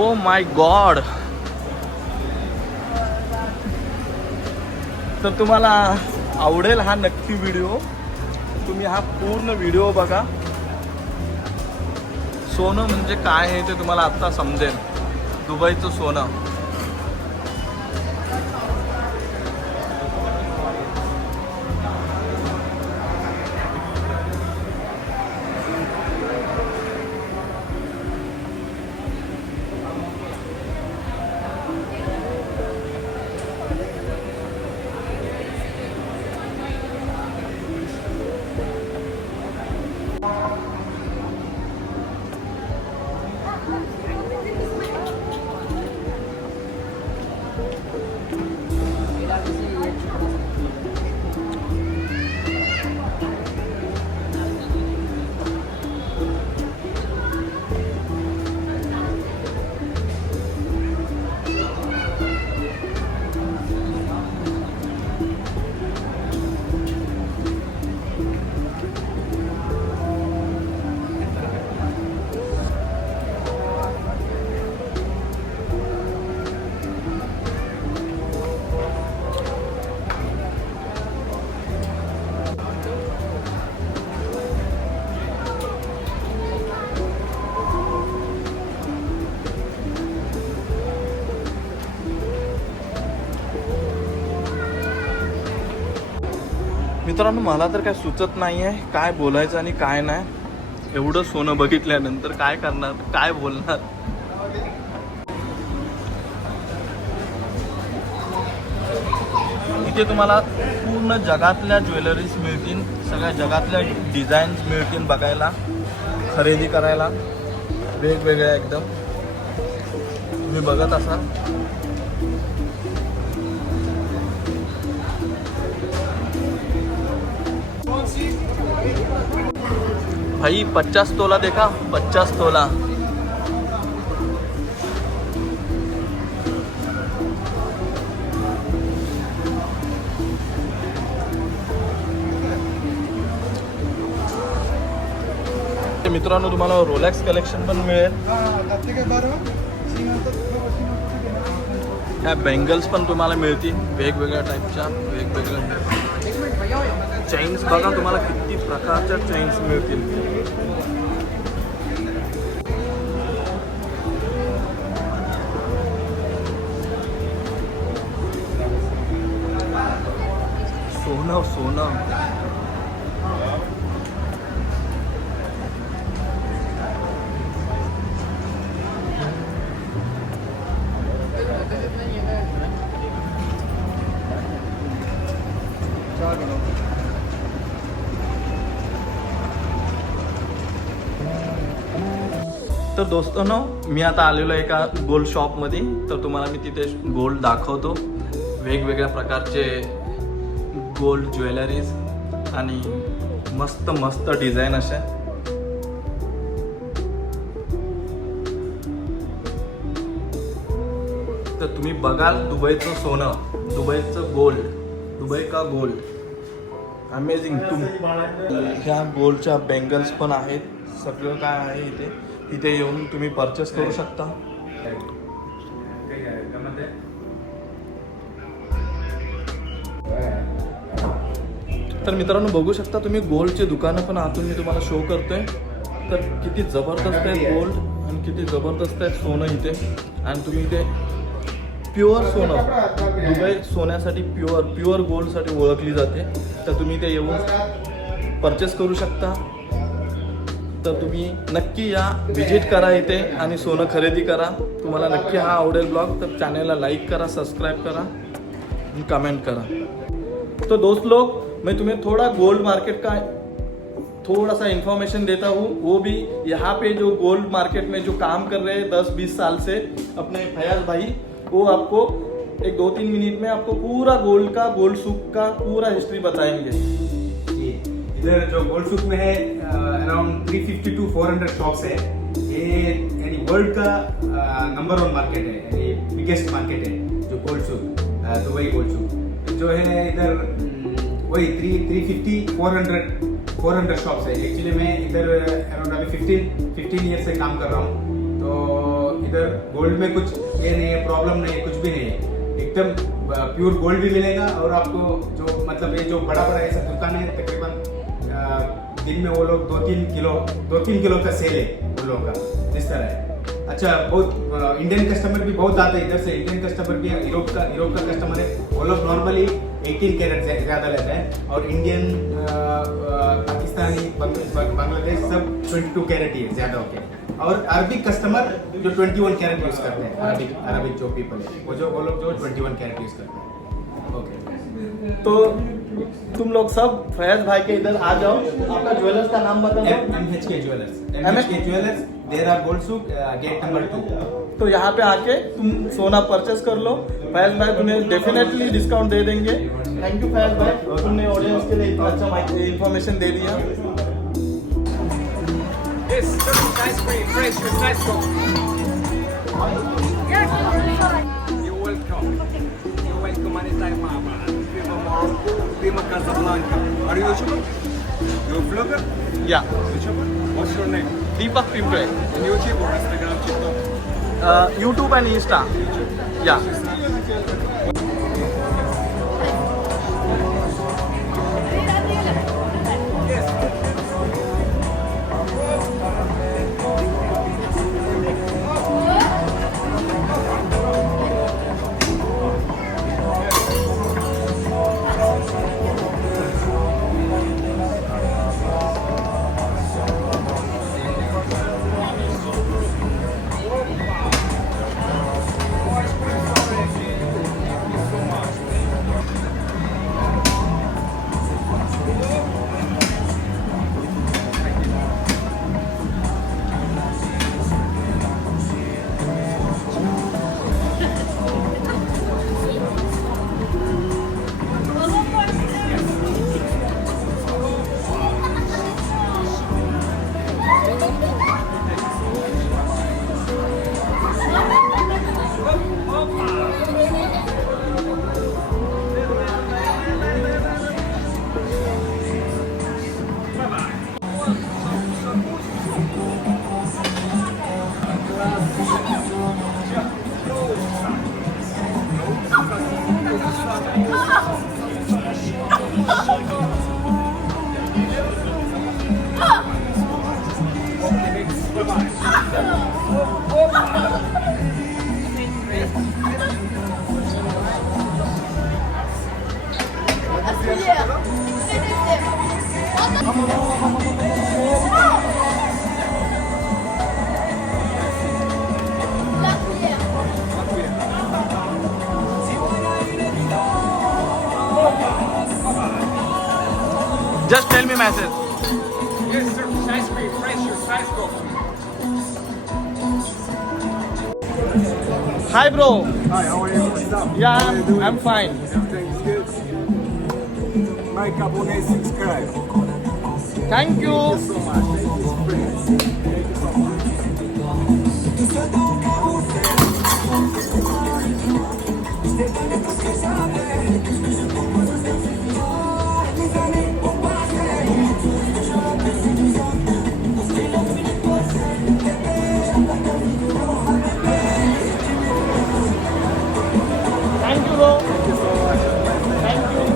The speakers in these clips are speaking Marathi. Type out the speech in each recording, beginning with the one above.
Oh my God. तर तुम्हाला आवडेल हा नक्की व्हिडिओ. तुम्ही हा पूर्ण व्हिडिओ बघा. सोनं म्हणजे काय आहे ते तुम्हाला आत्ता समजेल. दुबईचं सोनं. मित्रांनो, मला तर काय सुचत नाही आहे काय बोलायचं आणि काय नाही. एवढं सोनं बघितल्यानंतर काय करणार, काय बोलणार. इथे तुम्हाला पूर्ण जगातल्या ज्वेलरीज मिळतील. सगळ्या जगातल्या डिझाईन्स मिळतील बघायला, खरेदी करायला. वेगवेगळ्या एकदम तुम्ही बघत असाल. भाई 50 तोला देखा, 50 तोला. मित्रांनो, तुम्हाला रोलेक्स कलेक्शन पण मिळेल. ह्या बेंगल्स पण तुम्हाला मिळतील वेगवेगळ्या टाईपच्या. वेगवेगळ्या चेन्स बघा, तुम्हाला किती प्रकारच्या चेन्स मिळतील. सोनं सोनं. तर दोस्तांनो, मी आता आलेलो आहे एका गोल्ड शॉपमध्ये. तर तुम्हाला मी तिथे गोल्ड दाखवतो. वेगवेगळ्या प्रकारचे गोल्ड ज्वेलरीज आणि मस्त मस्त डिझाईन अशा. तर तुम्ही बघाल दुबईचं सोनं, दुबईचं गोल्ड, दुबई का गोल्ड. अमेझिंग. ह्या गोल्डच्या बेंगल्स पण आहेत. सगळं काय आहे इथे. इथे येऊन तुम्ही परचेस करू शकता. तर मित्रांनो, बघू शकता तुम्ही गोल्डचे दुकानं पण आतून मी तुम्हाला शो करतोय. तर किती जबरदस्त आहे गोल्ड आणि किती जबरदस्त आहे सोनं इथे. आणि तुम्ही इथे प्युअर सोनं, दुबई सोन्यासाठी प्युअर गोल्डसाठी ओळखली जाते. तर तुम्ही इथे येऊन परचेस करू शकता. तर तुम्ही नक्की या, विजिट करा इथे आणि सोनं खरेदी करा. तुम्हाला नक्की हा आवडेल ब्लॉग. तर चॅनलला लाईक करा, सब्सक्राइब करा आणि कमेंट करा. तो दोस्त लोग, मैं तुम्हें थोड़ा गोल्ड मार्केट का थोड़ा सा इन्फॉर्मेशन देता हूँ. वो भी यहाँ पे जो गोल्ड मार्केट में जो काम कर रहे हैं 10-20 साल से अपने फयाज भाई, वो आपको एक 2-3 मिनट में आपको पूरा गोल्ड सूक का पूरा हिस्ट्री बताएंगे. इधर जो गोल्ड सूक में है अराउंड 350 to 400 शॉप्स है. ये यानी वर्ल्ड का नंबर 1 मार्केट है, यानी बिगेस्ट मार्केट है जो गोल्ड सूक, दुबई गोल्ड सूक जो है. इधर वही 350-400 शॉप्स है. एक्चुअली मैं इधर अराउंड अभी 15 ईयर से काम कर रहा हूँ. तो इधर गोल्ड में कुछ ये नहीं है, प्रॉब्लम नहीं है, कुछ भी नहीं है, एकदम प्योर गोल्ड भी मिलेगा। और आपको जो मतलब ये जो बड़ा बड़ा ऐसा दुकान है, तकरीबन दिन में वो लोग 2-3 किलो का सेल है उन लोगों का, इस तरह है। अच्छा, बहुत इंडियन कस्टमर भी बहुत आते हैं इधर से। इंडियन कस्टमर भी यूरोप का कस्टमर है, वो लोग नॉर्मली 18 कैरेट ज़्यादा लेता है। और इंडियन, पाकिस्तानी, बांग्लादेश सब 22 कैरेट ही है ज़्यादा होते हैं। और अरबिक कस्टमर जो 21 कैरेट यूज़ करते हैं, अरबिक जो पीपल है वो लोग जो 21 कैरेट यूज़ करते हैं। ओके, तो तुम लोग सब फैज भाई के इधर आ जाओ। आपका ज्वेलर्स का नाम बताओ। MHK ज्वेलर्स, देरा गोल्ड सूक, गेट नंबर 2। तो यहाँ पे आके तुम सोना परचेस कर लो। फैज भाई तुम्हें डेफिनेटली डिस्काउंट दे देंगे। थैंक यू फैज भाई, तुमने ऑडियंस के लिए इतना अच्छा information they Diya. Yes, ice cream, fresh with ice cream. You're welcome. You're welcome anytime, Mama. Prima Morocco, Prima Casablanca. Are you a YouTuber? You're a vlogger? या YouTuber? What's your name? Deepak Pimple, On YouTube or Instagram, TikTok? YouTube आणि इंस्टा। या just tell me message. Yes, sir. Ice cream, fresh with ice cream. Hi bro. Hi, how are you? What's up? या How are you doing? I am fine. Everything's good? Make abone, subscribe. Thank you. So much. Thank you, friends. Thank you so much. Thank you bro. Thank you.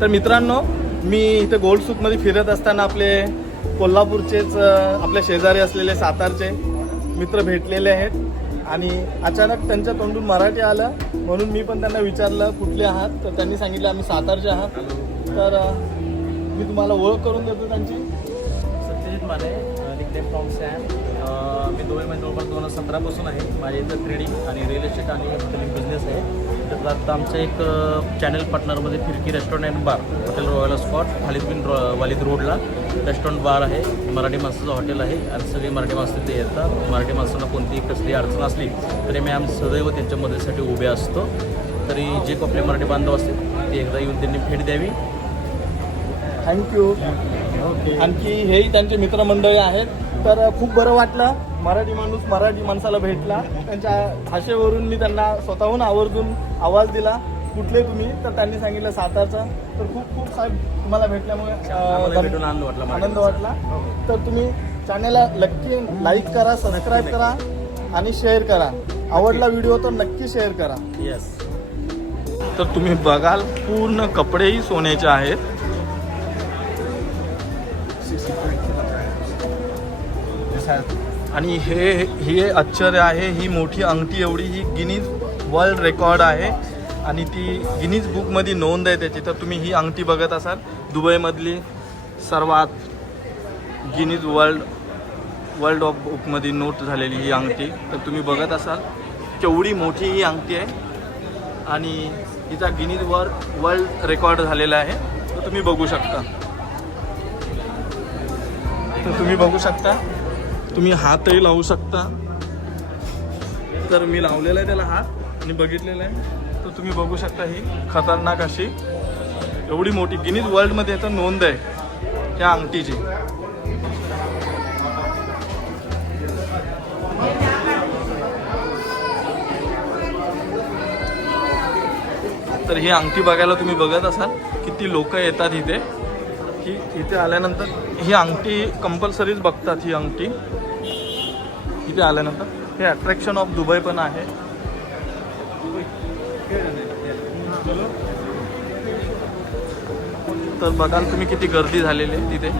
तर मित्रांनो, मी इथे गोल्ड सूकमध्ये फिरत असताना आपले कोल्हापूरचेच आपल्या शेजारी असलेले सातारचे मित्र भेटलेले आहेत आणि अचानक त्यांच्या तोंडून मराठी आलं म्हणून मी पण त्यांना विचारलं कुठले आहात, तर त्यांनी सांगितलं आम्ही सातारचे आहात. तर मी तुम्हाला ओळख करून देतो त्यांची. Satyajit Mane, nickname from Sam. मी दुबईमध्ये जवळपास 2017 आहे. माझ्या इथं ट्रेडिंग आणि रिअल एस्टेट आणि हॉटेलिंग बिझनेस आहे. तर आता आमचं एक चॅनल पार्टनरमध्ये Firki restaurant and bar, hotel Royal Spot, Khalid bin Walid रोडला रेस्टॉरंट बार आहे. मराठी माणसाचं हॉटेल आहे आणि सगळी मराठी माणसं ते येतात. मराठी माणसांना कोणतीही कसली अडचण असली तरी आम्ही सदैव त्यांच्या मदतीसाठी उभे असतो. तरी जे आपले मराठी बांधव असतील ते एकदा येऊन त्यांनी भेट द्यावी. थँक्यू. आणखी हेही त्यांचे मित्रमंडळी आहेत. तर खूप बरं वाटलं, मराठी माणूस मराठी माणसाला भेटला. त्यांच्या भाषेवरून मी त्यांना स्वतःहून आवर्जून आवाज दिला, कुठले तुम्ही, तर त्यांनी सांगितलं सातारचा. तर खूप खूप साहेब तुम्हाला भेटल्यामुळे भेटून आनंद वाटला. तर तुम्ही चॅनलला नक्की लाईक करा, सबस्क्राईब करा आणि शेअर करा. आवडला व्हिडिओ तर नक्की शेअर करा. येस. तर तुम्ही बघाल पूर्ण कपडेही सोन्याचे आहेत. आणि हे आश्चर्य आहे, ही मोठी अंगठी एवढी ही गिनीज वर्ल्ड रेकॉर्ड आहे आणि ती गिनीज बुकमध्ये नोंद आहे त्याची. तर तुम्ही ही अंगठी बघत असाल, दुबईमधली सर्वात गिनीज वर्ल्ड ऑफ बुकमध्ये नोट झालेली ही अंगठी. तर तुम्ही बघत असाल केवढी मोठी ही अंगठी आहे आणि हिचा गिनीज वर्ल्ड रेकॉर्ड झालेला आहे. तर तुम्ही बघू शकता. तुम्ही हातही लावू शकता. तर मी लावलेला आहे त्याला हात आणि बघितलेला आहे. तर तुम्ही बघू शकता ही खतरनाक अशी एवढी मोठी गिनीज वर्ल्डमध्ये याचा नोंद आहे त्या अंगठीची. तर ही अंगठी बघायला तुम्ही बघत असाल किती लोक येतात इथे, की इथे आल्यानंतर ही अंगठी कंपल्सरीच बघतात. ही अंगठी इथे आल्यानंतर हे अट्रॅक्शन ऑफ दुबई पण आहे. तर बघाल तुम्ही किती गर्दी झालेली आहे तिथे.